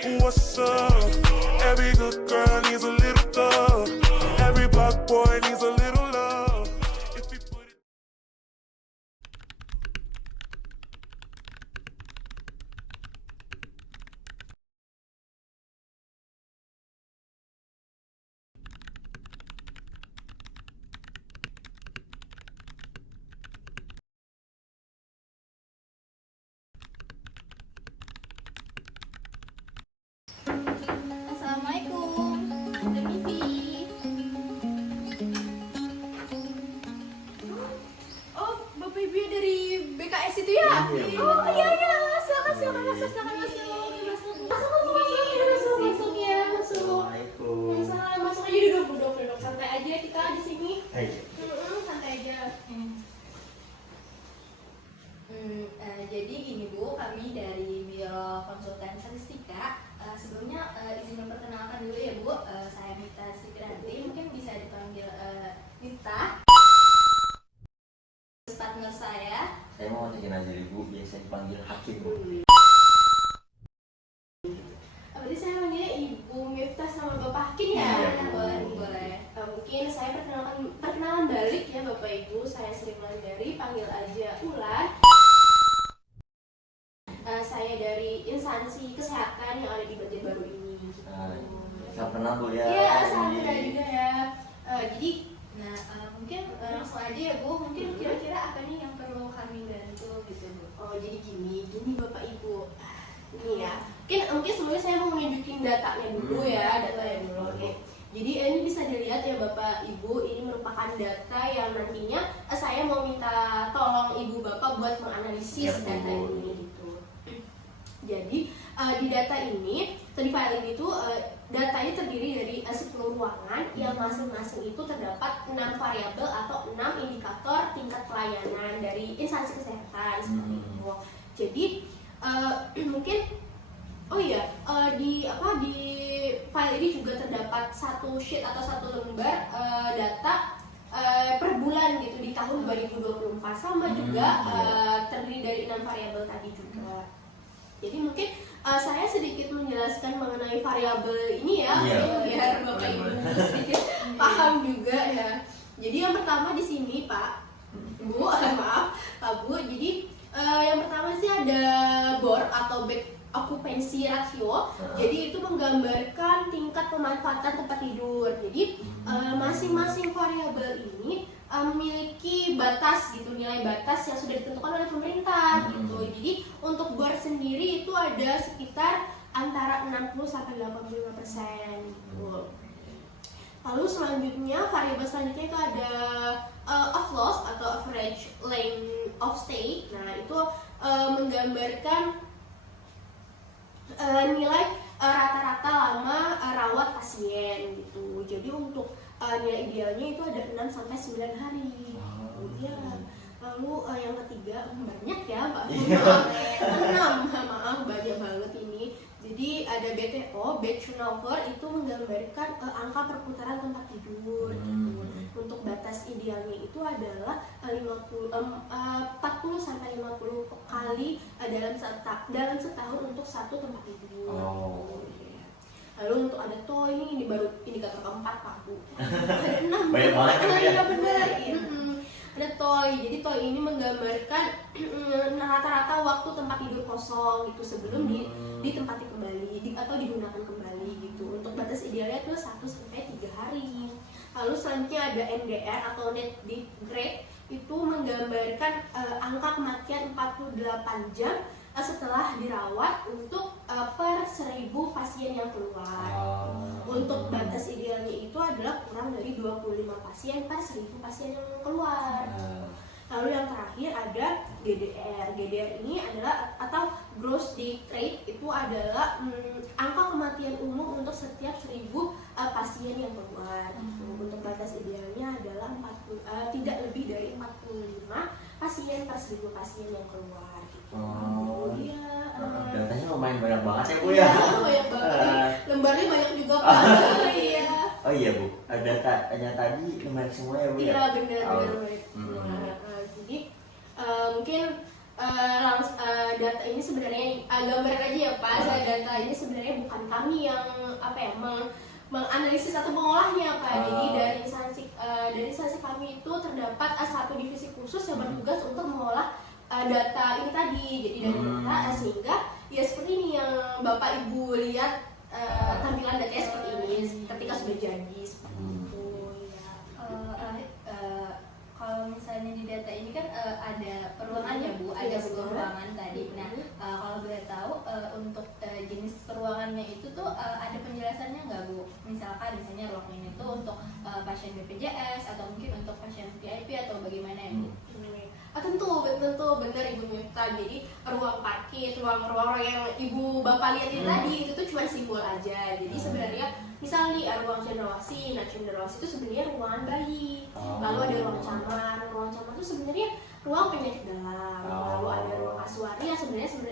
What's up? Every good girl needs a little thug. Every black boy needs a little love. If we put it Assalamualaikum, permisi. Oh, Bapak Ibu dari BKS itu ya? Oh iya iya, silakan masuk ya, masuk ya. Assalamualaikum. Masuk aja duduk, santai aja kita di sini. Ayo. Santai aja. Jadi gini Bu, kami dari Biro Konsultan Statistika. Sebelumnya izin memperkenalkan dulu ya Bu, saya Mita Sukranti, mungkin bisa dipanggil Mita. Partner saya. Saya mau ngajakin aja Ibu, biasa dipanggil Hakim. Berarti saya manggilnya Ibu Miftah sama Bapak Hakim ya? Iya, Bu. Boleh. Mungkin saya perkenalan balik ya Bapak Ibu, saya Sri Wulandari, panggil aja Ulan. Saya dari instansi kesehatan yang ada di Banjarbaru ini. Salam kenal Bu ya. Iya, salam kenal juga ya. Jadi, mungkin langsung aja ya Bu. Mungkin kira-kira apa nih yang perlu kami bantu gitu Bu? Oh, jadi gini Bapak Ibu. Ini ya. Mungkin semuanya saya mau nunjukin datanya dulu ya, datanya dulu. Oke. Jadi ini bisa dilihat ya Bapak Ibu, ini merupakan data yang nantinya saya mau minta tolong Ibu Bapak buat menganalisis data ini gitu. Jadi di data ini, di file ini tuh datanya terdiri dari 10 ruangan yang masing-masing itu terdapat 6 variabel atau 6 indikator tingkat pelayanan dari instansi kesehatan seperti itu. Jadi mungkin di file ini juga terdapat satu sheet atau satu lembar data per bulan gitu di tahun 2024 sama juga terdiri dari 6 variabel tadi juga. Jadi mungkin saya sedikit menjelaskan mengenai variabel ini ya, biar Bapak Ibu sedikit paham juga ya. Jadi yang pertama di sini Pak Bu, maaf Pak Bu. Jadi yang pertama sih ada BOR atau bed occupancy ratio. Jadi itu menggambarkan tingkat pemanfaatan tempat tidur. Jadi masing-masing variabel ini memiliki batas gitu, nilai batas yang sudah ditentukan oleh pemerintah gitu. Jadi untuk BOR sendiri itu ada sekitar antara 60 sampai 85% gitu. Lalu selanjutnya variabel selanjutnya itu ada of loss atau average length of stay. Nah itu menggambarkan nilai rata-rata lama rawat pasien gitu. Jadi untuk nilai idealnya itu ada 6 sampai 9 hari. Iya. Lalu yang ketiga banyak ya Pak. Maaf banyak banget ini. Jadi ada BTO, bed turnover, itu menggambarkan angka perputaran tempat tidur gitu. Untuk batas idealnya itu adalah 40 sampai 50 kali dalam setahun untuk satu tempat tidur. Lalu untuk ada TOI, ini baru indikator keempat Pak Bu. Ada 6. Banyak banget ya. Iya benar. Ada TOI. Jadi TOI ini menggambarkan rata-rata waktu tempat tidur kosong gitu sebelum ditempati kembali atau digunakan kembali gitu. Untuk batas idealnya itu 1 sampai 3 hari. Lalu selanjutnya ada NDR atau net death rate, itu menggambarkan angka kematian 48 jam setelah dirawat untuk per 1000 pasien yang keluar. Untuk batas idealnya itu adalah kurang dari 25 pasien per 1000 pasien yang keluar. Lalu yang terakhir ada GDR. GDR ini adalah atau gross death rate, itu adalah angka kematian umum untuk setiap 1000 pasien yang keluar. Untuk batas idealnya adalah tidak lebih dari 45 pasien per 1000 pasien yang keluar. Iya. Datanya lumayan banyak banget ya Bu ya. Banyak banget. Lembarnya banyak juga Pak. Iya. Oh iya Bu, datanya tadi lumayan semua ya Bu ya. Iya benar. Jadi mungkin data ini sebenarnya gambaran aja ya Pak. Data ini sebenarnya bukan kami yang menganalisis atau mengolahnya Pak. Jadi dari instansi kami itu terdapat satu divisi khusus yang bertugas untuk mengolah data ini tadi. Jadi dari data sehingga ya seperti ini yang Bapak Ibu lihat tampilan datanya seperti ini ketika sudah jadi seperti itu ya. Kalau misalnya di data ini kan ada peruangannya Bu, ada sebuah ruangan tadi. Nah, kalau boleh tahu untuk jenis peruangannya itu tuh ada penjelasannya nggak Bu? Misalnya ruang ini tuh untuk pasien BPJS atau mungkin untuk pasien VIP atau bagaimana ya Bu? Tentu benar Ibu Mifta. Jadi ruang parkir, ruang-ruang yang Ibu Bapak lihat ini tadi itu tuh cuma simbol aja. Jadi sebenarnya misal nih ruang cendrawasih, nah cendrawasih itu sebenarnya ruangan bayi. Lalu ada ruang camar itu sebenarnya ruang penyakit dalam. Lalu ada ruang asuhannya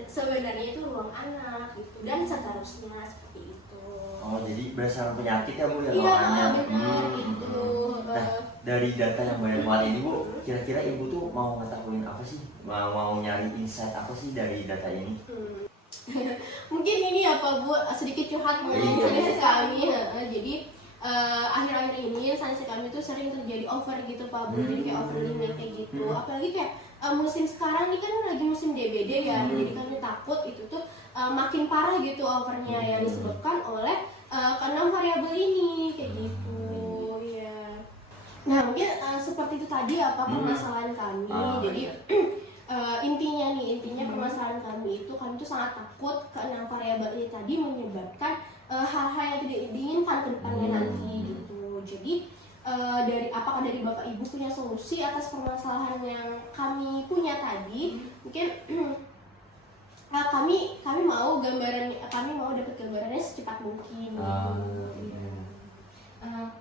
sebenarnya itu ruang anak gitu dan seterusnya seperti itu. Jadi berdasarkan penyakit ya Bu ya Iya, ruangannya. benar itu. Nah, dari data yang banyak banget ini Bu, kira-kira Ibu tuh mau ngetahuin apa sih? Mau nyari insight apa sih dari data ini? Mungkin ini ya Pak Bu, sedikit curhat mengenai instansi kami. Jadi akhir-akhir ini instansi kami tuh sering terjadi over gitu Pak Bu. Jadi kayak overlimit kayak gitu. Apalagi kayak musim sekarang nih kan lagi musim DBD ya. Jadi kami takut itu tuh makin parah gitu overnya yang disebabkan oleh keenam variabel ini kayak gitu. Nah mungkin seperti itu tadi apa permasalahan kami. Jadi intinya permasalahan kami kami tuh sangat takut keenam variabel ini tadi menyebabkan hal-hal yang tidak diinginkan ke depannya nanti gitu. Jadi apakah dari Bapak Ibu punya solusi atas permasalahan yang kami punya tadi? Mungkin kami mau dapat gambarannya secepat mungkin gitu.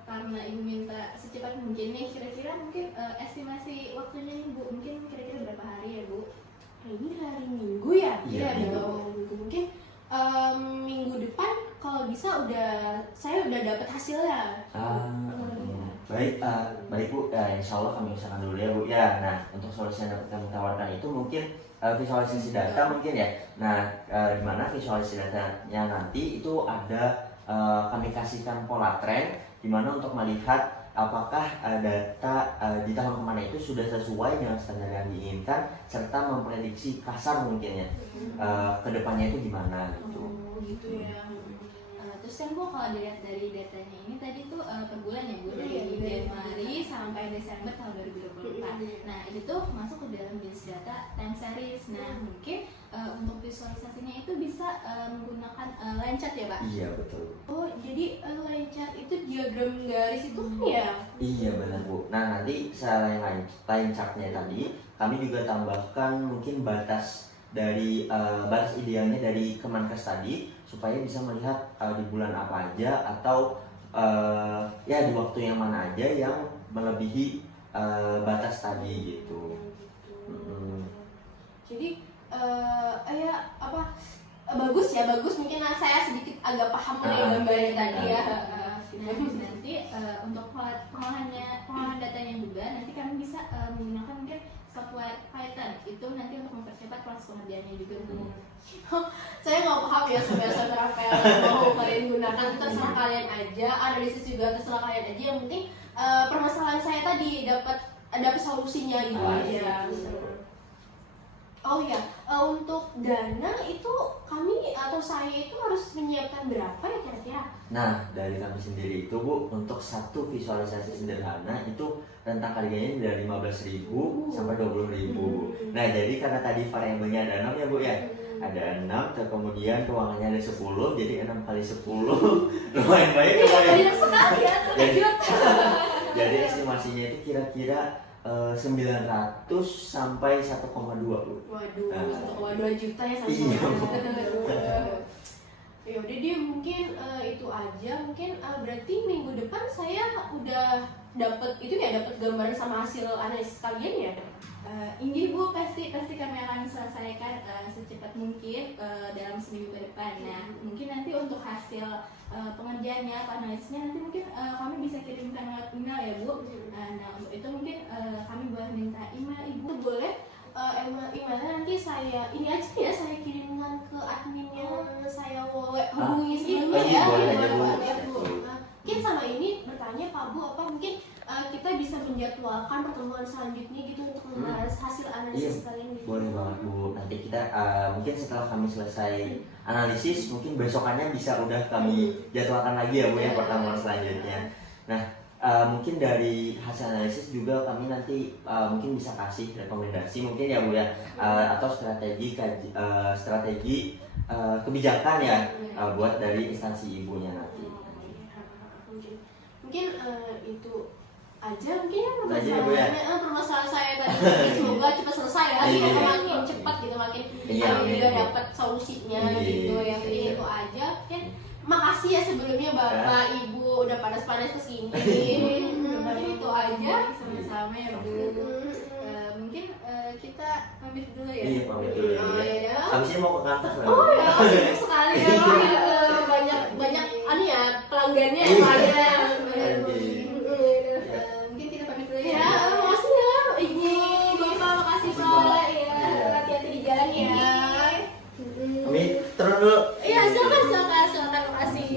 Karena Ibu minta secepat mungkin nih, kira-kira mungkin estimasi waktunya nih Bu, mungkin kira-kira berapa hari ya Bu? Ini hari Minggu ya? Iya, Minggu. Mungkin minggu depan kalau bisa saya udah dapat hasilnya. Baik Bu, insya Allah kami usahakan dulu ya Bu ya. Nah, untuk solusi yang dapat kami tawarkan itu mungkin visualisasi data mungkin ya. Nah, di mana visualisasi datanya nanti itu ada kami kasihkan pola tren, di mana untuk melihat apakah data di tahun kemana itu sudah sesuai dengan standar yang diinginkan, serta memprediksi kasar mungkin ya kedepannya itu gimana gitu. Gitu ya. Terus kan Bu, kalau dilihat dari datanya ini tadi tuh per bulan ya Bu, dari Januari sampai Desember tahun 2024. Nah itu tuh masuk ke dalam jenis data time series. Nah mungkin untuk visualisasinya itu bisa menggunakan line chart ya Pak? Iya betul. Oh jadi line chart itu diagram garis itu kan ya? Iya benar Bu. Nah nanti selain line chartnya tadi, kami juga tambahkan mungkin batas idealnya dari Kemenkes tadi, supaya bisa melihat di bulan apa aja atau ya di waktu yang mana aja yang melebihi batas tadi gitu. Jadi bagus mungkin saya sedikit agak paham mengenai gambarnya tadi ya. Nanti untuk pengolahan datanya juga nanti kami bisa menggunakan mungkin software Python, itu nanti untuk mempercepat proses pengerjaannya juga Bu. Saya nggak paham ya software apa yang mau kalian gunakan, terserah kalian aja, analisis juga terserah kalian aja, yang penting permasalahan saya tadi dapat solusinya gitu aja. Oh ya, untuk dana itu kami atau saya itu harus menyiapkan berapa ya kira-kira? Nah, dari kami sendiri itu Bu, untuk satu visualisasi sederhana itu rentang harganya dari 15.000 sampai 20.000. Nah, jadi karena tadi variabelnya ada 6 ya Bu ya. Ada 6, kemudian keuangannya ada 10, jadi 6 kali 10 lumayan banyak ya Bu ya. Banyak sekali ya, Jadi estimasinya itu kira-kira 900 sampai 1,2 Bu. Waduh, 1,2 juta ya sampai. Iya. Ya udah dia mungkin itu aja. Mungkin berarti minggu depan saya udah dapat gambaran sama hasil analisis kalian ya. Ini Bu, pasti kami akan selesaikan secepat mungkin dalam seminggu ke depan. Nah, mungkin nanti untuk hasil pengerjaannya atau analisisnya nanti mungkin kami bisa kirimkan lewat email ya Bu. Nah, untuk itu mungkin kami boleh minta email Ibu. Boleh emailnya nanti saya ini aja ya, saya kirimkan ke adminnya, saya hubungi sebelumnya iya, ya. boleh aja, Bu. Mungkin sama ini bertanya Pak Bu, apa mungkin kita bisa menjadwalkan pertemuan selanjutnya gitu untuk membahas hasil analisis kalian gitu. Boleh banget Bu. Nanti kita mungkin setelah kami selesai analisis, mungkin besokannya bisa udah kami jadwalkan lagi ya Bu ya pertemuan selanjutnya. Nah, mungkin dari hasil analisis juga kami nanti mungkin bisa kasih rekomendasi mungkin ya Bu ya, atau strategi kebijakan ya buat dari instansi ibunya nanti. Mungkin itu aja mungkin ya permasalahan saya tadi. Semoga cepat selesai ya, makin cepat gitu, makin kami juga dapat solusinya gitu ya. Jadi itu aja. Mungkin makasih ya sebelumnya Bapak Ibu udah panas-panas kesini. Itu aja. Sama-sama ya Bu. Mungkin kita pamit dulu ya. Iya, pamit dulu ya. Habis ini mau ke kantor. Oh ya, sibuk sekali ya. banyak ya pelanggannya ya. Mungkin kita pamit dulu Ya, ya. makasih ya Ibu, Bapak, makasih Pak ya. Hati-hati di jalan ya. Kami turun dulu. Iya, silakan, makasih.